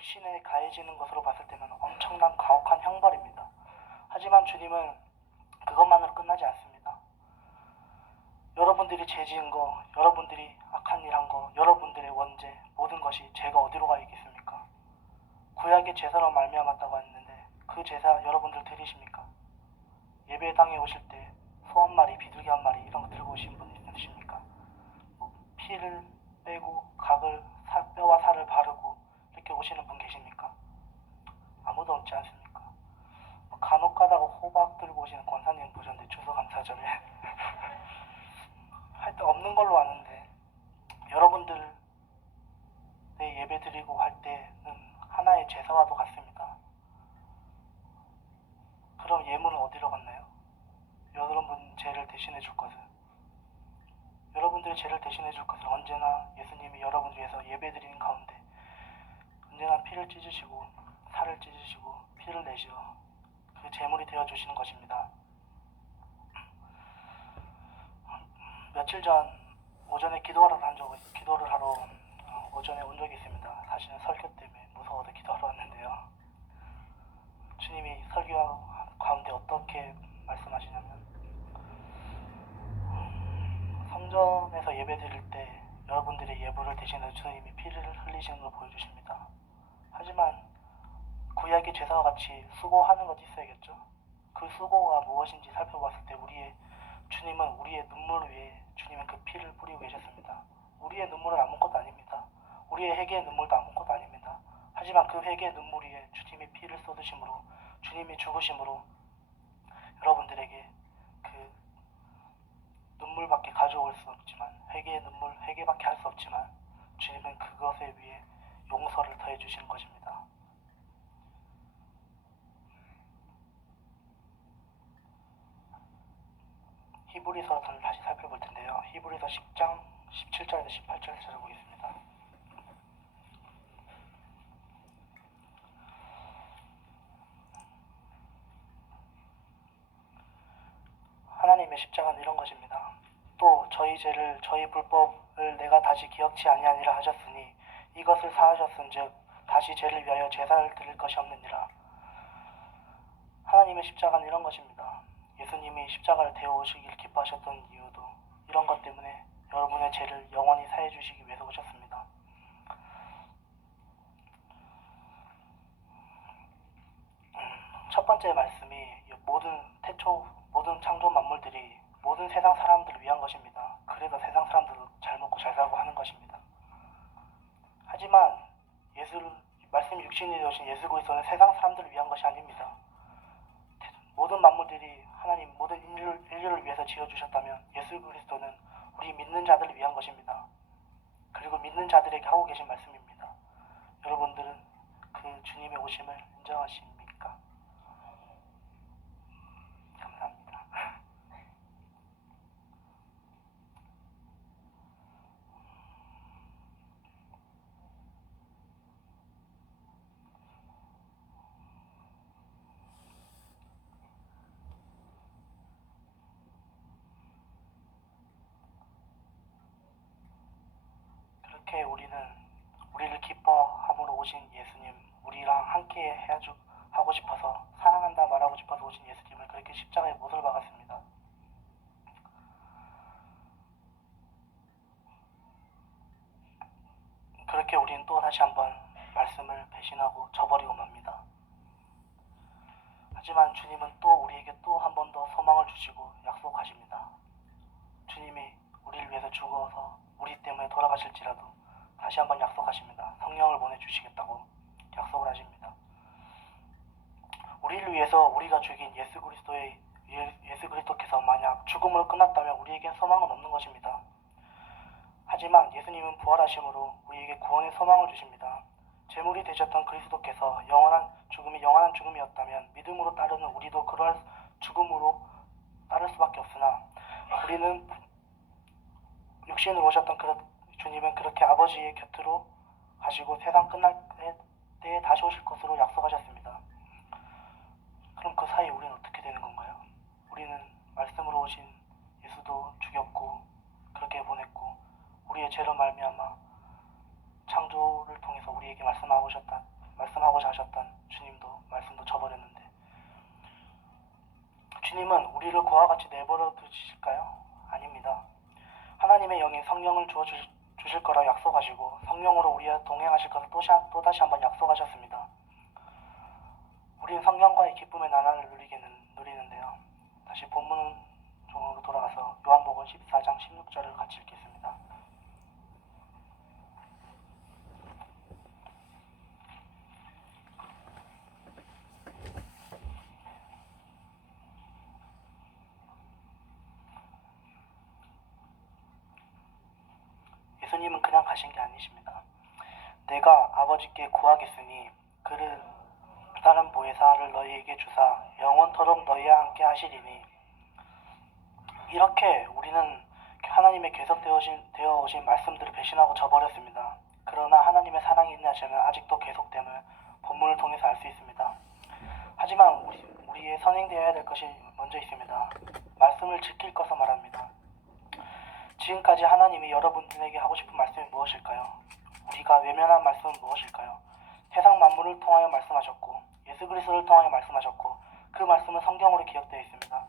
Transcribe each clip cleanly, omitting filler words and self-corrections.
육신에 가해지는 것으로 봤을 때는 엄청난 가혹한 형벌입니다. 하지만 주님은 그것만으로 끝나지 않습니다. 여러분들이 죄 지은 거, 여러분들이 악한 일 한 거, 여러분들의 원죄, 모든 것이 죄가 어디로 가 있겠습니까? 구약의 제사로 말미암았다고 했는데 그 제사 여러분들 드리십니까? 예배당에 오실 때 소 한 마리, 비둘기 한 마리 이런 거 들고 오신 분 있으십니까? 피를 빼고 각을 뼈와 살을 바르고 이렇게 오시는 분 계십니까? 아무도 없지 않습니까? 간혹 가다가 호박 들고 오시는 권사님 보셨는데 추수감사절에 하여튼 없는 걸로 아는데 여러분들 내 예배 드리고 할 때는 하나의 제사와도 같습니다. 그럼 예물은 어디로 갔나요? 여러분 죄를 대신해 줄 것은 여러분들의 죄를 대신해 줄 것을 언제나 예수님이 여러분 위해서 예배 드리는 가운데 언제나 피를 찢으시고 살을 찢으시고 피를 내시어 그 제물이 되어 주시는 것입니다. 며칠 전 오전에 기도를 하러 오전에 온 적이 있습니다. 사실은 설교 때문에 무서워서 기도하러 왔는데요. 주님이 설교 가운데 어떻게 말씀하시냐면 성전에서 예배 드릴 때 여러분들의 예물을 대신해 주님이 피를 흘리시는 걸 보여주십니다. 하지만 구약의 제사와 같이 수고하는 것도 있어야겠죠. 그 수고가 무엇인지 살펴봤을 때 주님은 우리의 눈물 위에 주님은 그 피를 뿌리고 계셨습니다. 우리의 눈물은 아무것도 아닙니다. 우리의 회개의 눈물도 아무것도 아닙니다. 하지만 그 회개의 눈물 위에 주님이 피를 쏟으심으로 주님이 죽으심으로 여러분들에게 그 눈물밖에 가져올 수 없지만 회개의 눈물, 회개밖에 할 수 없지만 주님은 그것에 위해 용서를 더해 주시는 것입니다. 히브리서를 다시 살펴볼 텐데요. 히브리서 10장 17절에서 18절을 찾아보겠습니다. 하나님의 십자가는 이런 것입니다. 또 저희 죄를 저희 불법을 내가 다시 기억치 아니하니라 하셨으니 이것을 사하셨은즉 다시 죄를 위하여 제사를 드릴 것이 없느니라. 하나님의 십자가는 이런 것입니다. 예수님이 십자가를 대어 오시길 기뻐하셨던 이유도 이런 것 때문에 여러분의 죄를 영원히 사해 주시기 위해서 오셨습니다. 첫 번째 말씀이 모든 창조 만물들이 모든 세상 사람들을 위한 것입니다. 그래서 세상 사람들도 잘 먹고 잘 살고 하는 것입니다. 하지만 말씀 육신이 되신 예수 그리스도는 세상 사람들을 위한 것이 아닙니다. 모든 만물들이 하나님 모든 인류를 위해서 지어주셨다면 예수 그리스도는 우리 믿는 자들을 위한 것입니다. 그리고 믿는 자들에게 하고 계신 말씀입니다. 여러분들은 그 주님의 오심을 인정하십니까? 감사합니다. 그렇게 우리를 기뻐함으로 오신 예수님, 우리랑 함께 하고 싶어서 사랑한다 말하고 싶어서 오신 예수님을 그렇게 십자가에 못을 박았습니다. 그렇게 우리는 또 다시 한번 말씀을 배신하고 저버리고 맙니다. 하지만 주님은 또 우리에게 또 한 번 더 소망을 주시고 약속하십니다. 주님이 우리를 위해서 죽어서 우리 때문에 돌아가실지라도 다시 한번 약속하십니다. 성령을 보내주시겠다고 약속을 하십니다. 우리를 위해서 우리가 죽인 예수 그리스도께서 만약 죽음으로 끝났다면 우리에겐 소망은 없는 것입니다. 하지만 예수님은 부활하심으로 우리에게 구원의 소망을 주십니다. 제물이 되셨던 그리스도께서 영원한 죽음이었다면 믿음으로 따르는 우리도 그러한 죽음으로 따를 수밖에 없으나 우리는 육신으로 오셨던 주님은 그렇게 아버지의 곁으로 가시고 세상 끝날 때에 다시 오실 것으로 약속하셨습니다. 그럼 그 사이 우리는 어떻게 되는 건가요? 우리는 말씀으로 오신 예수도 죽였고 그렇게 보냈고 우리의 죄로 말미암아 창조를 통해서 우리에게 주님은 우리를 그와 같이 내버려 두실까요? 아닙니다. 하나님의 영이 성령을 주실 거라 약속하시고 성령으로 우리와 동행하실 것을 또다시 한번 약속하셨습니다. 우리는 성령과의 기쁨의 나날을 누리는데요. 다시 본문 쪽으로 돌아가서 요한복음 14장 16절을 같이 읽겠습니다. 예수님은 그냥 가신 게 아니십니다. 내가 아버지께 구하겠으니 그를 다른 보혜사를 너희에게 주사 영원토록 너희와 함께 하시리니. 이렇게 우리는 하나님의 계속되어 오신 말씀들을 배신하고 저버렸습니다. 그러나 하나님의 사랑이 있는 자는 아직도 계속됨을 본문을 통해서 알 수 있습니다. 하지만 우리의 선행되어야 될 것이 먼저 있습니다. 말씀을 지킬 것을 말합니다. 지금까지 하나님이 여러분들에게 하고 싶은 말씀이 무엇일까요? 우리가 외면한 말씀은 무엇일까요? 세상 만물을 통하여 말씀하셨고 예수 그리스도를 통하여 말씀하셨고 그 말씀은 성경으로 기록되어 있습니다.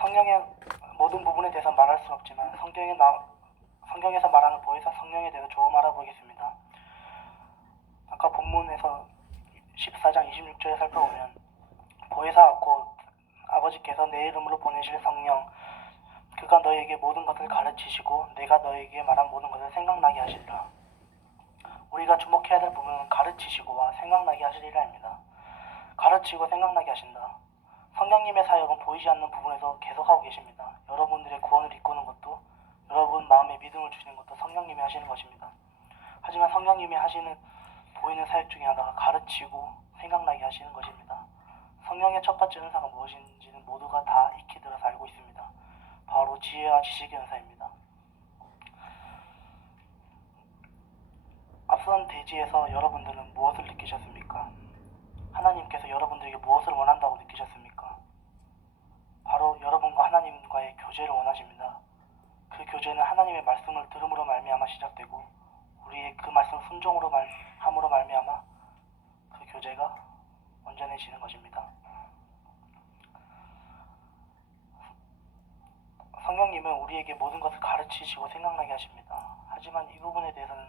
성경의 모든 부분에 대해서 말할 수는 없지만 성경에서 말하는 보혜사 성령에 대해서 조금 알아보겠습니다. 아까 본문에서 14장 26절에 살펴보면 보혜사 곧 아버지께서 내 이름으로 보내실 성령 그가 너희에게 모든 것을 가르치시고 내가 너희에게 말한 모든 것을 생각나게 하시리라. 우리가 주목해야 될 부분은 가르치시고와 생각나게 하시리라입니다. 가르치고 생각나게 하신다. 성령님의 사역은 보이지 않는 부분에서 계속하고 계십니다. 여러분들의 구원을 이끄는 것도 여러분 마음에 믿음을 주시는 것도 성령님이 하시는 것입니다. 하지만 성령님이 하시는 보이는 사역 중에 하나가 가르치고 생각나게 하시는 것입니다. 성령의 첫 번째 은사가 무엇인지는 모두가 다 익히 들어서 알고 있습니다. 바로 지혜와 지식의 은사입니다. 앞선 대지에서 여러분들은 무엇을 느끼셨습니까? 하나님께서 여러분들에게 무엇을 원한다고 느끼셨습니까? 바로 여러분과 하나님과의 교제를 원하십니다. 그 교제는 하나님의 말씀을 들음으로 말미암아 시작되고 우리의 그 말씀 순종으로 함으로 말미암아 그 교제가 온전해지는 것입니다. 성령님은 우리에게 모든 것을 가르치시고 생각나게 하십니다. 하지만 이 부분에 대해서는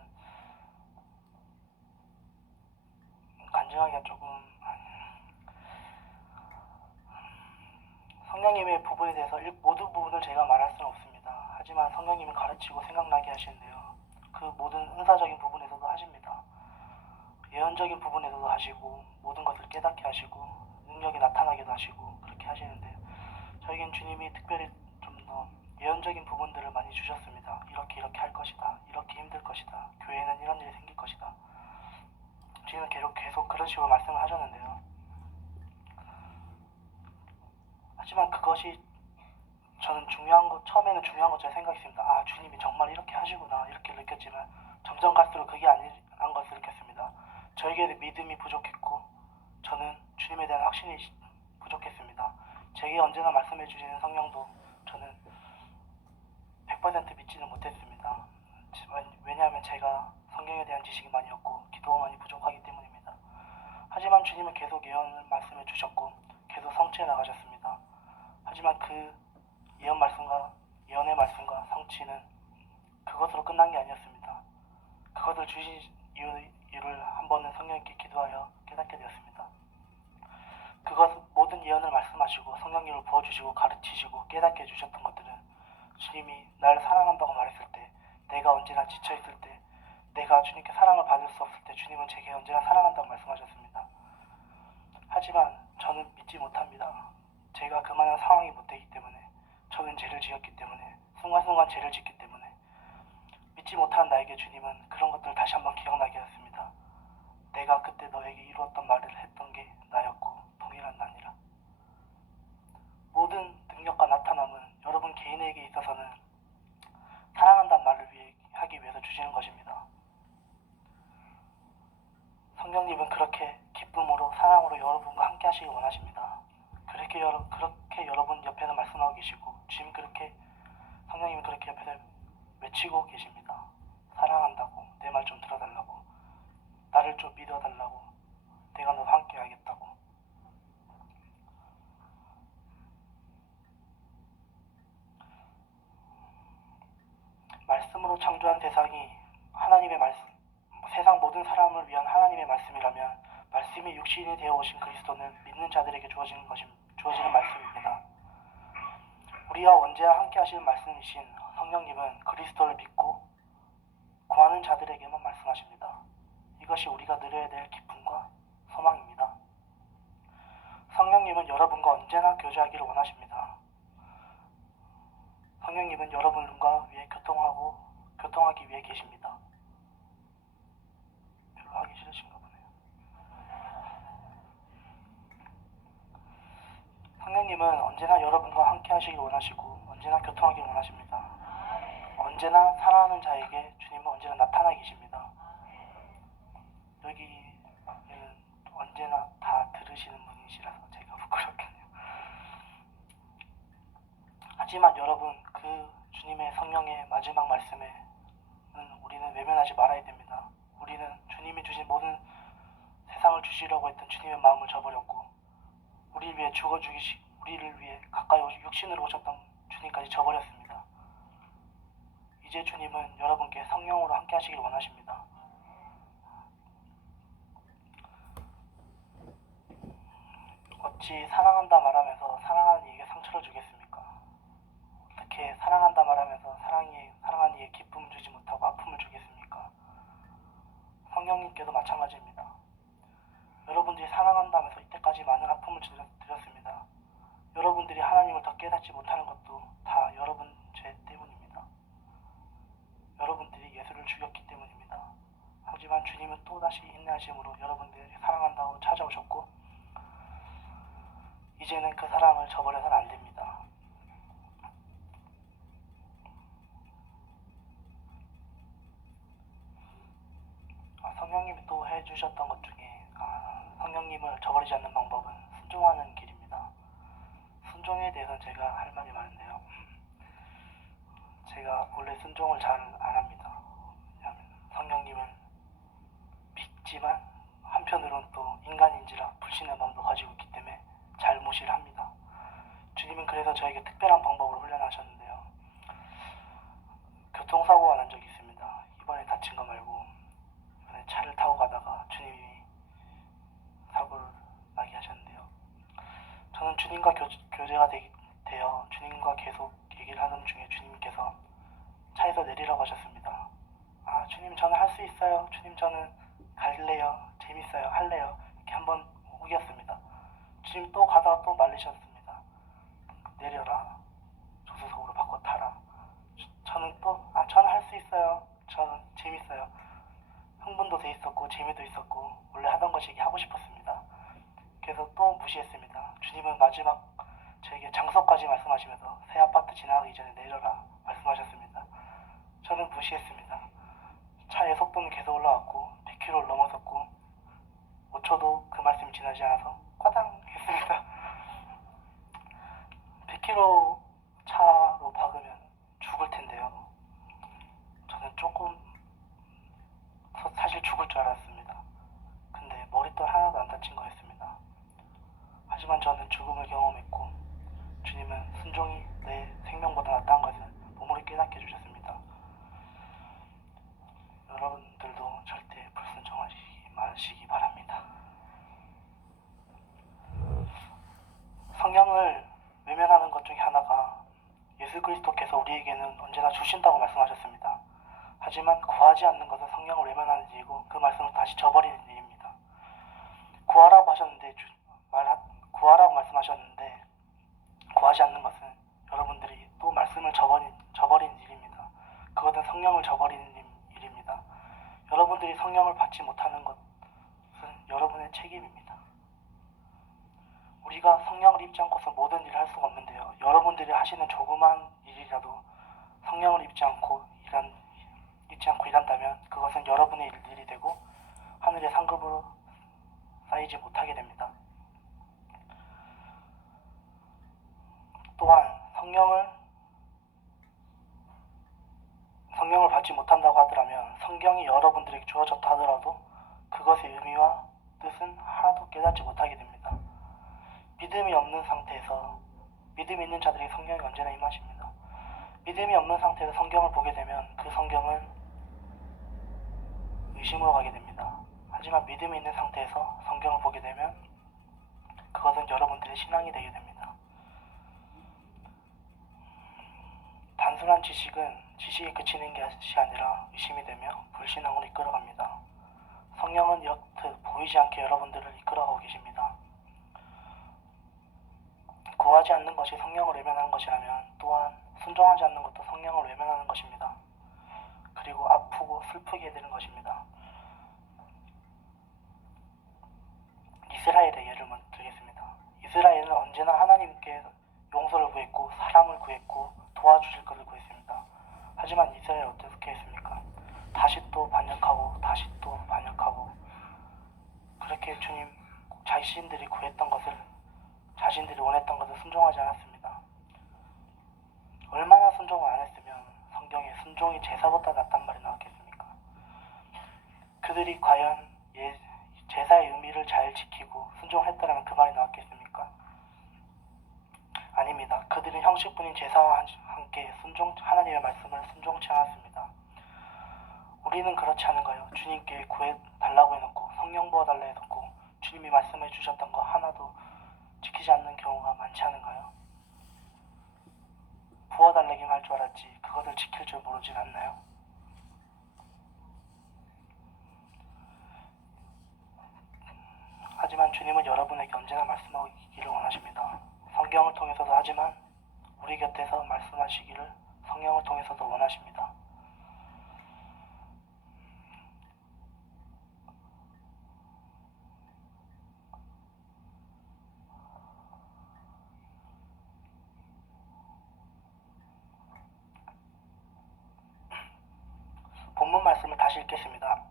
간증하기가 조금 성령님의 부분에 대해서 모든 부분을 제가 말할 수는 없습니다. 하지만 성령님은 가르치고 생각나게 하시는데요. 그 모든 은사적인 부분에서도 하십니다. 예언적인 부분에서도 하시고 모든 것을 깨닫게 하시고 능력이 나타나게도 하시고 그렇게 하시는데 저에겐 주님이 특별히 좀 더 예언적인 부분들을 많이 주셨습니다. 이렇게 할 것이다. 이렇게 힘들 것이다. 교회에는 이런 일이 생길 것이다. 주님은 계속 그런 식으로 말씀을 하셨는데요. 하지만 그것이 저는 처음에는 중요한 것처럼 생각했습니다. 아, 주님이 정말 이렇게 하시구나 이렇게 느꼈지만 점점 갈수록 그게 아니란 것을 느꼈습니다. 저에게 믿음이 부족했고 저는 주님에 대한 확신이 부족했습니다. 제게 언제나 말씀해 주시는 성령도 저는 100% 믿지는 못했습니다. 왜냐하면 제가 성경에 대한 지식이 많이 없고 기도가 많이 부족하기 때문입니다. 하지만 주님은 계속 예언을 말씀해 주셨고 계속 성취해 나가셨습니다. 하지만 그 예언의 말씀과 성취는 그것으로 끝난 게 아니었습니다. 그것을 주신 이유를 한 번은 성령님께 기도하여 깨닫게 되었습니다. 모든 예언을 말씀하시고 성령님을 부어주시고 가르치시고 깨닫게 해주셨던 것들은 주님이 나를 사랑한다고 말했을 때, 내가 언제나 지쳐있을 때, 내가 주님께 사랑을 받을 수 없을 때 주님은 제게 언제나 사랑한다고 말씀하셨습니다. 하지만 저는 믿지 못합니다. 제가 그만한 상황이 못 되기 때문에, 저는 죄를 지었기 때문에, 순간순간 죄를 짓기 때문에 믿지 못한 나에게 주님은 그런 것들을 다시 한번 기억나게 하였습니다. 내가 그때 너에게 이루었던 말을 했던 게 나였고 동일한 나니라. 모든 능력과 나타남은 여러분 개인에게 있어서는 사랑한다는 말을 하기 위해서 주시는 것입니다. 성령님은 그렇게 기쁨으로 사랑으로 여러분과 함께 하시길 원하십니다. 그렇게 여러분 옆에서 말씀하고 계시고 성령님은 그렇게 옆에서 외치고 계십니다. 사랑한다고, 내 말 좀 들어달라고, 나를 좀 믿어달라고, 내가 너와 함께 하겠다고. 말씀으로 창조한 세상이 하나님의 말씀, 세상 모든 사람을 위한 하나님의 말씀이라면 말씀이 육신이 되어 오신 그리스도는 믿는 자들에게 주어지는 말씀입니다. 우리와 언제나 함께 하시는 말씀이신 성령님은 그리스도를 믿고 구하는 자들에게만 말씀하십니다. 이것이 우리가 누려야 될 기쁨과 소망입니다. 성령님은 여러분과 언제나 교제하기를 원하십니다. 성령님은 여러분과 위해 교통하기 위해 계십니다. 별로 하기 싫으신가 보네요. 성령님은 언제나 여러분과 함께 하시길 원하시고 언제나 교통하길 원하십니다. 언제나 사랑하는 자에게 주님은 언제나 나타나 계십니다. 여기는 언제나 다 들으시는 분이시라서 제가 부끄럽겠네요. 하지만 여러분, 그 주님의 성령의 마지막 말씀에는 우리는 외면하지 말아야 됩니다. 우리는 주님이 주신 모든 세상을 주시려고 했던 주님의 마음을 저버렸고 우리를 위해 가까이 육신으로 오셨던 주님까지 저버렸습니다. 이제 주님은 여러분께 성령으로 함께 하시길 원하십니다. 어찌 사랑한다 말하면서 사랑하는 이에게 상처를 주겠습니까? 어떻게 사랑한다 말하면서 사랑하는 이에게 기쁨을 주지 못하고 아픔을 주겠습니까? 성령님께도 마찬가지입니다. 여러분들이 사랑한다면서 이때까지 많은 아픔을 드렸습니다. 여러분들이 하나님을 더 깨닫지 못하는 것도 다 여러분 죄 때문입니다. 여러분들이 예수를 죽였기 때문입니다. 하지만 주님은 또다시 인내하심으로 여러분들이 사랑한다고 찾아오셨고 이제는 그 사랑을 저버려서는 안 됩니다. 성령님이 또 해주셨던 것 중에 성령님을 저버리지 않는 방법은 순종하는 길입니다. 순종에 대해서는 제가 할 말이 많은데요. 제가 원래 순종을 잘 안 합니다. 왜냐하면 성령님을 믿지만 한편으로는 또 인간인지라 불신의 마음도 가지고 있기 때문에 잘 무시를 합니다. 주님은 그래서 저에게 특별한 방법으로 훈련하셨는데요. 교통사고가 난 적이 있습니다. 이번에 다친 거 말고 이번에 차를 타고 가다가 주님이 사고를 나게 하셨는데요. 저는 주님과 교제가 되어 주님과 계속 얘기를 하던 중에 주님께서 차에서 내리라고 하셨습니다. 주님 저는 할 수 있어요. 주님 저는 갈래요. 재밌어요. 할래요. 이렇게 한번 우겼습니다. 주님 또 가다가 또 말리셨습니다. 내려라. 조수석으로 바꿔 타라. 저는 또 저는 할 수 있어요. 저는 재밌어요. 흥분도 돼 있었고 재미도 있었고 원래 하던 것이 하고 싶었습니다. 그래서 또 무시했습니다. 주님은 마지막 저에게 장소까지 말씀하시면서 새 아파트 지나가기 전에 내려라 말씀하셨습니다. 저는 무시했습니다. 차의 속도는 계속 올라왔고 100km를 넘어섰고 5초도 그 말씀이 지나지 않아서 꽈당 했습니다. 100km 차로 박으면 죽을 텐데요. 저는 조금 사실 죽을 줄 알았습니다. 근데 머리털 하나도 안 다친 거였습니다. 하지만 저는 죽음을 경험했고 주님은 순종이 내 생명보다 낫다는 것을 몸으로 깨닫게 해주셨습니다. 여러분들도 절대 불순종하지 마시기 바랍니다. 성령을 외면하는 것 중에 하나가 예수 그리스도께서 우리에게는 언제나 주신다고 말씀하셨습니다. 하지만 구하지 않는 것은 성령을 외면하는 일이고 그 말씀을 다시 저버리는 일입니다. 구하라고 말씀하셨는데 구하지 않는 것은 여러분들이 또 말씀을 저버리는 일입니다. 그것은 성령을 저버리는 일입니다. 여러분들이 성령을 받지 못하는 것은 여러분의 책임입니다. 우리가 성령을 입지 않고서 모든 일을 할 수가 없는데요. 여러분들이 하시는 조그만 일이라도 성령을 입지 않고 일한다면 그것은 여러분의 일이 되고 하늘의 상급으로 쌓이지 못하게 됩니다. 또한 성령을 받지 못한다고 하더라면 성경이 여러분들에게 주어졌다 하더라도 그것의 의미와 뜻은 하나도 깨닫지 못하게 됩니다. 믿음이 없는 상태에서 믿음이 있는 자들에게 성령이 언제나 임하십니다. 믿음이 없는 상태에서 성경을 보게 되면 그 성경은 의심으로 가게 됩니다. 하지만 믿음이 있는 상태에서 성경을 보게 되면 그것은 여러분들의 신앙이 되게 됩니다. 단순한 지식에 그치는 것이 아니라 의심이 되며 불신앙으로 이끌어갑니다. 성령은 이렇듯 보이지 않게 여러분들을 이끌어가고 계십니다. 구하지 않는 것이 성령을 외면하는 것이라면 또한 순종하지 않는 것도 성령을 외면하는 것입니다. 그리고 아프고 슬프게 되는 것입니다. 이스라엘의 예를 들겠습니다. 이스라엘은 언제나 하나님께 용서를 구했고 사람을 구했고 도와주실 것을 구했습니다. 하지만 이스라엘 어떻게 했습니까? 다시 또 반역하고 다시 또 반역하고 그렇게 주님 자신들이 구했던 것을 자신들이 원했던 것을 순종하지 않았습니다. 얼마나 순종을 안 했으면 성경에 순종이 제사보다 낫단 말이 나왔겠습니까? 그들이 과연 제사의 의미를 잘 지키고 순종했더라면 그 말이 나왔겠습니까? 아닙니다. 그들은 형식뿐인 제사와 함께 하나님의 말씀을 순종치 않았습니다. 우리는 그렇지 않은가요? 주님께 구해달라고 해놓고 성령 부어달라 해놓고 주님이 말씀해 주셨던 거 하나도 지키지 않는 경우가 많지 않은가요? 부어달라기만 할 줄 알았지 그것을 지킬 줄 모르진 않나요? 하지만 주님은 여러분에게 언제나 말씀하기를 원하십니다. 성경을 통해서도 하지만 우리 곁에서 말씀하시기를 성령을 통해서도 원하십니다. 본문 말씀을 다시 읽겠습니다.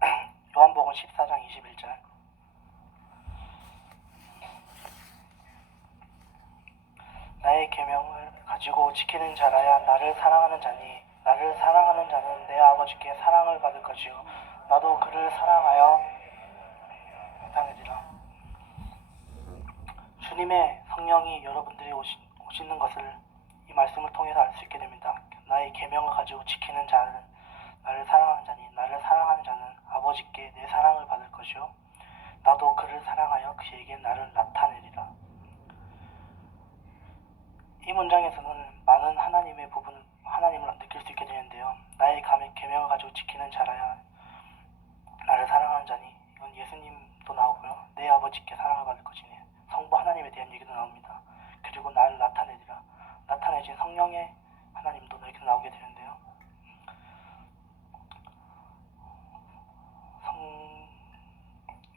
요한복음 14장 21절. 나의 계명을 가지고 지키는 자라야 나를 사랑하는 자니 나를 사랑하는 자는 내 아버지께 사랑을 받을 것이요 나도 그를 사랑하여 나타내리라. 주님의 성령이 여러분들이 오시는 것을 이 말씀을 통해서 알 수 있게 됩니다. 나의 계명을 가지고 지키는 자는 나를 사랑하는 자니 나를 사랑하는 자는 아버지께 내 사랑을 받을 것이요 나도 그를 사랑하여 그에게 나를 나타내리라. 이 문장에서는 많은 하나님의 하나님을 느낄 수 있게 되는데요. 나의 계명을 가지고 지키는 자라야 나를 사랑하는 자니 이건 예수님도 나오고요. 내 아버지께 사랑을 받을 것이니 성부 하나님에 대한 얘기도 나옵니다. 그리고 나를 나타내리라. 나타내신 성령의 하나님도 이렇게 나오게 되는데요.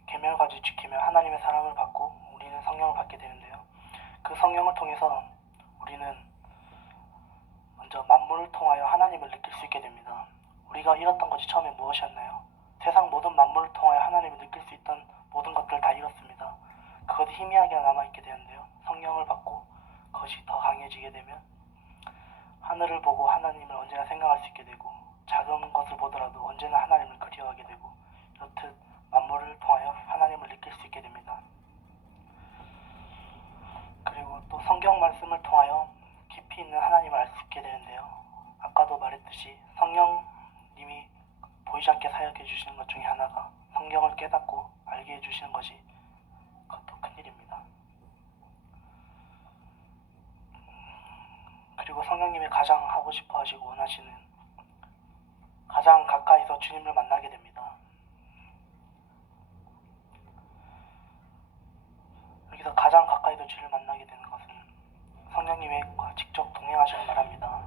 계명을 가지고 지키면 하나님의 사랑을 받고 우리는 성령을 받게 되는데요. 그 성령을 통해서 우리는 먼저 만물을 통하여 하나님을 느낄 수 있게 됩니다. 우리가 잃었던 것이 처음에 무엇이었나요? 세상 모든 만물을 통하여 하나님을 느낄 수 있던 모든 것들을 다 잃었습니다. 그것이 희미하게 남아있게 되는데요. 성령을 받고 그것이 더 강해지게 되면 하늘을 보고 하나님을 언제나 생각할 수 있게 되고 작은 것을 보더라도 언제나 하나님을 그리워하게 되고 이렇듯 만물을 통하여 하나님을 느낄 수 있게 됩니다. 그리고 또 성경 말씀을 통하여 깊이 있는 하나님을 알 수 있게 되는데요. 아까도 말했듯이 성령님이 보이지 않게 사역해 주시는 것 중에 하나가 성경을 깨닫고 알게 해주시는 것이 그것도 큰일입니다. 그리고 성령님이 가장 하고 싶어 하시고 원하시는 가장 가까이서 주님을 만나게 됩니다. 여기서 가장 가까이서 주를 만나게 되는 것은 성령님과 직접 동행하시는 말합니다.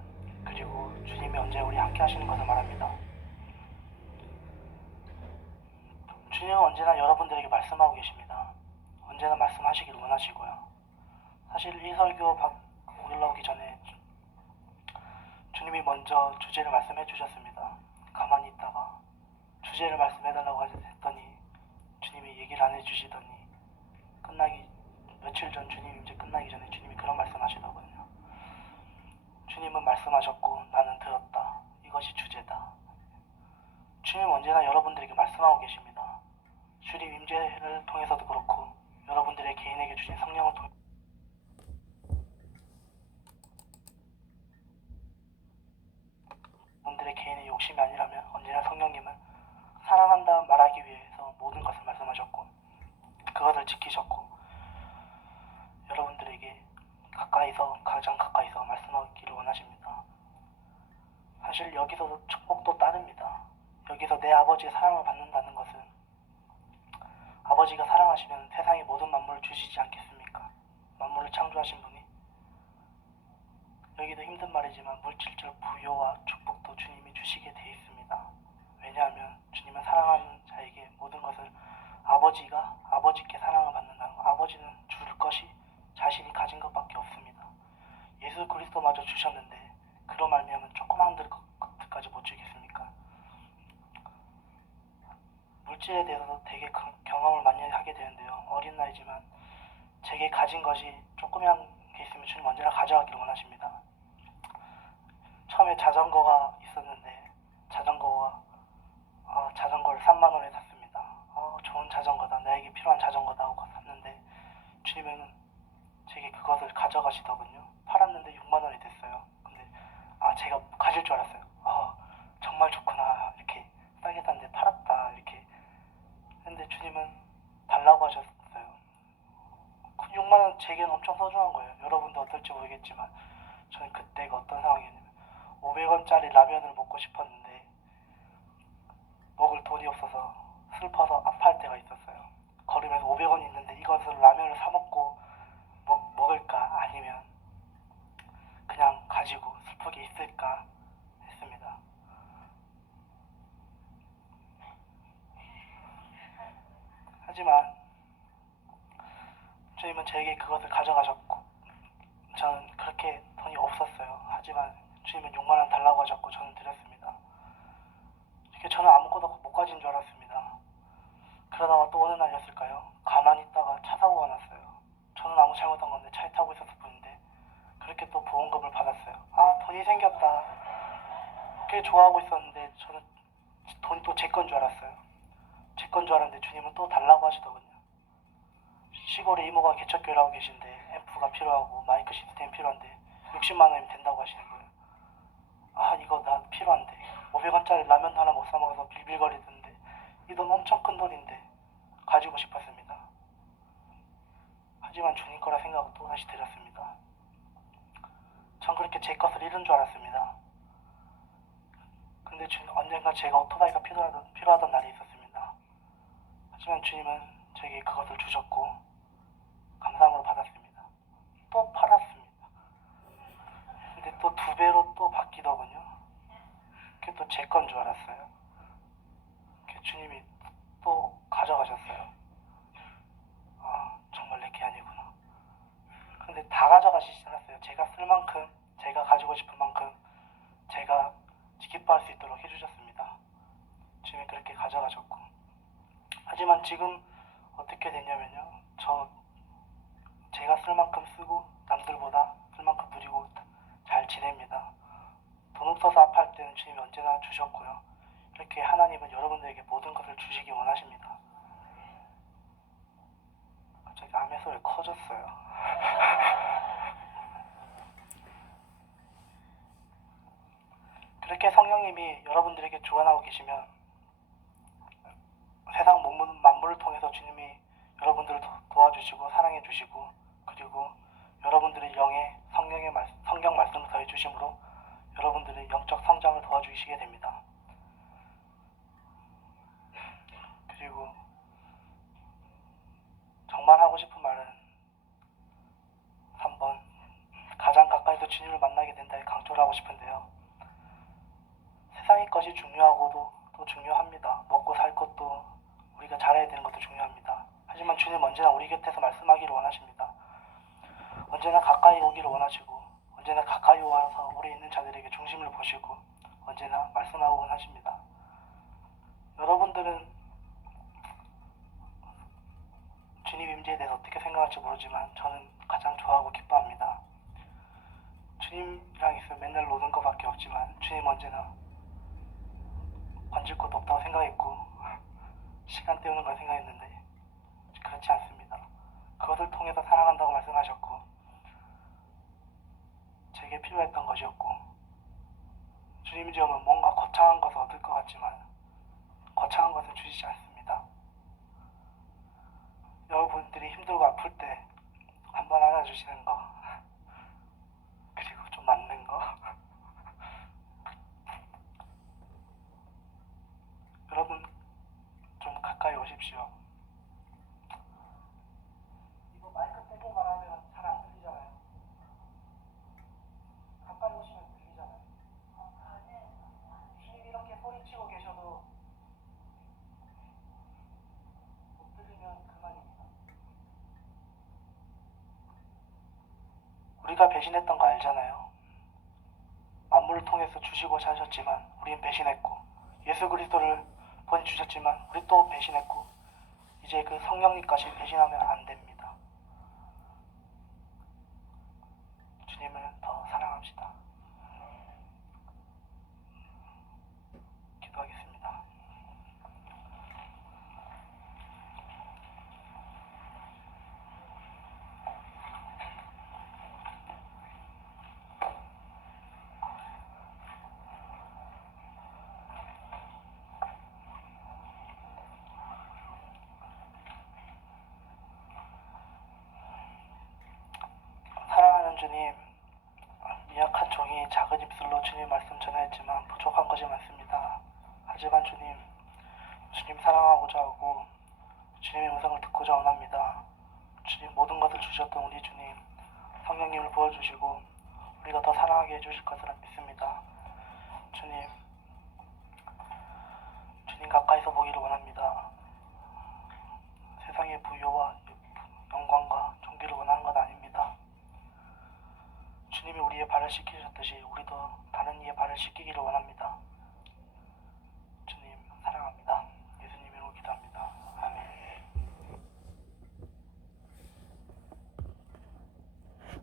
그리고 주님이 언제 우리 함께 하시는 것을 말합니다. 주님은 언제나 여러분들에게 말씀하고 계십니다. 언제나 말씀하시기를 원하시고요. 사실 이 설교 올라오기 전에 주님이 먼저 주제를 말씀해 주셨습니다. 가만히 있다가 주제를 말씀해달라고 했더니 주님이 얘기를 안 해주시더니 며칠 전 주님 이제 끝나기 전에 주님이 그런 말씀 하시더군요. 주님은 말씀하셨고 나는 들었다. 이것이 주제다. 주님은 언제나 여러분들에게 말씀하고 계십니다. 주님 임재를 통해서도 그렇고 여러분들의 개인에게 주신 성령 지키셨고 여러분들에게 가장 가까이서 말씀하기를 원하십니다. 사실 여기서도 축복도 따릅니다. 여기서 내 아버지의 사랑을 받는다는 것은 아버지가 사랑하시면 세상의 모든 만물을 주시지 않겠습니까? 만물을 창조하신 분이. 여기도 힘든 말이지만 물질적 부여와 축복도 주님이 주시게 돼 있습니다. 왜냐하면 주님은 사랑하는 자에게 모든 것을 아버지께 사랑을 받는다는 것. 아버지는 줄 것이 자신이 가진 것밖에 없습니다. 예수 그리스도마저 주셨는데 그로 말미암아 조그만 것들까지 못 주겠습니까? 물질에 대해서도 되게 경험을 많이 하게 되는데요. 어린 나이지만 제게 가진 것이 조그만 게 있으면 주님 언제나 가져가기를 원하십니다. 처음에 자전거가 있었는데 자전거를 3만 원에 샀습니다. 좋은 자전거다. 나에게 필요한 자전거다 하고 샀는데 주님은 제게 그것을 가져가시더군요. 팔았는데 6만 원이 됐어요. 근데 제가 가질 줄 알았어요. 정말 좋구나. 이렇게 싸게 샀는데 팔았다. 이렇게. 근데 주님은 달라고 하셨어요. 6만 원 제게는 엄청 소중한 거예요. 여러분도 어떨지 모르겠지만 저는 그때가 어떤 상황이었냐면 500원짜리 라면을 먹고 싶었는데 먹을 돈이 없어서 슬퍼서 아파할 때가 있었어요. 걸으면서 500원이 있는데 이것을 라면을 사 먹고 먹을까 아니면 그냥 가지고 슬프게 있을까 했습니다. 하지만 주님은 저에게 그것을 가져가셨고 저는 그렇게 돈이 없었어요. 하지만 주님은 6만 원 달라고 하셨고 저는 드렸습니다. 이렇게 저는 아무것도 못 가진 줄 알았습니다. 그러다가 또 어느 날이었을까요? 가만히 있다가 차 사고가 났어요. 저는 아무 잘못한 건데 차에 타고 있었을 뿐인데 그렇게 또 보험금을 받았어요. 돈이 생겼다. 꽤 좋아하고 있었는데 저는 돈이 또 제 건 줄 알았어요. 제 건 줄 알았는데 주님은 또 달라고 하시더군요. 시골에 이모가 개척교회를 하고 계신데 앰프가 필요하고 마이크 시스템이 필요한데 60만 원이면 된다고 하시는 거예요. 이거 나 필요한데 500원짜리 라면 하나 못 사 먹어서 빌빌거리던데 이 돈 엄청 큰 돈인데 가지고 싶었습니다. 하지만 주님 거라 생각하고 또다시 드렸습니다. 전 그렇게 제 것을 잃은 줄 알았습니다. 근데 언젠가 제가 오토바이가 필요하던 날이 있었습니다. 하지만 주님은 저에게 그것을 주셨고 감사함으로 받았습니다. 또 팔았습니다. 근데 또 2배로 또 바뀌더군요. 그게 또 제 건 줄 알았어요. 주님이 또 가져가셨어요. 정말 내게 아니구나. 근데 다 가져가시지 않았어요. 제가 쓸 만큼, 제가 가지고 싶은 만큼 제가 기뻐할 수 있도록 해주셨습니다. 주님이 그렇게 가져가셨고. 하지만 지금 어떻게 됐냐면요. 제가 쓸 만큼 쓰고 남들보다 쓸 만큼 누리고 잘 지냅니다. 돈 없어서 아파할 때는 주님이 언제나 주셨고요. 이렇게 하나님은 여러분들에게 모든 것을 주시기 원하십니다. 갑자기 암의 소리 커졌어요. 그렇게 성령님이 여러분들에게 주관하고 계시면 세상 만물을 통해서 주님이 여러분들을 도와주시고 사랑해 주시고 그리고 여러분들의 영에 성경 말씀을 더해 주심으로 여러분들의 영적 성장을 도와주시게 됩니다. 그리고 정말 하고 싶은 말은 3번 가장 가까이서 주님을 만나게 된다에 강조를 하고 싶은데요. 세상의 것이 중요하고도 또 중요합니다. 먹고 살 것도 우리가 잘해야 되는 것도 중요합니다. 하지만 주님 언제나 우리 곁에서 말씀하기를 원하십니다. 언제나 가까이 오기를 원하시고 언제나 가까이 와서 우리 있는 자들에게 중심을 보시고 언제나 말씀하고 원하십니다. 여러분들은 주님 임재에 대해서 어떻게 생각할지 모르지만 저는 가장 좋아하고 기뻐합니다. 주님이랑 있으면 맨날 노는 것밖에 없지만 주님 언제나 건질 것도 없다고 생각했고 시간 때우는 걸 생각했는데 그렇지 않습니다. 그것을 통해서 사랑한다고 말씀하셨고 제게 필요했던 것이었고 주님이 오면 뭔가 거창한 것을 얻을 것 같지만 거창한 것을 주시지 않습니다. 여러분들이 아플 때 한번 안아주시는 거, 그리고 좀 맞는 거. 여러분, 좀 가까이 오십시오. 이거 마이크 떼고 말하면 잘 안 들리잖아요. 가까이 오시면 들리잖아요. 주님 이렇게 소리치고 계셔도 못 들리면 그만입니다. 우리가 배신했던 거 알잖아요. 만물을 통해서 주시고자 하셨지만 우린 배신했고, 예수 그리스도를 보내주셨지만 우리 또 배신했고, 이제 그 성령님까지 배신하면 안 됩니다. 주님을 더 사랑합시다. 기도하겠습니다. 사랑하는 주님, 미약한 종이 작은 입술로 주님 말씀 전하였지만 부족한 것이 많습니다. 하지만 주님 사랑하고자 하고 주님의 음성을 듣고자 원합니다. 주님 모든 것을 주셨던 우리 주님, 성령님을 보여주시고 우리가 더 사랑하게 해주실 것을 믿습니다. 주님 가까이서 보기를 원합니다. 세상의 부요와 영광과 존귀를 원하는 것 아닙니다. 주님이 우리의 발을 씻기셨듯이 우리도 다른 이의 발을 씻기기를 원합니다.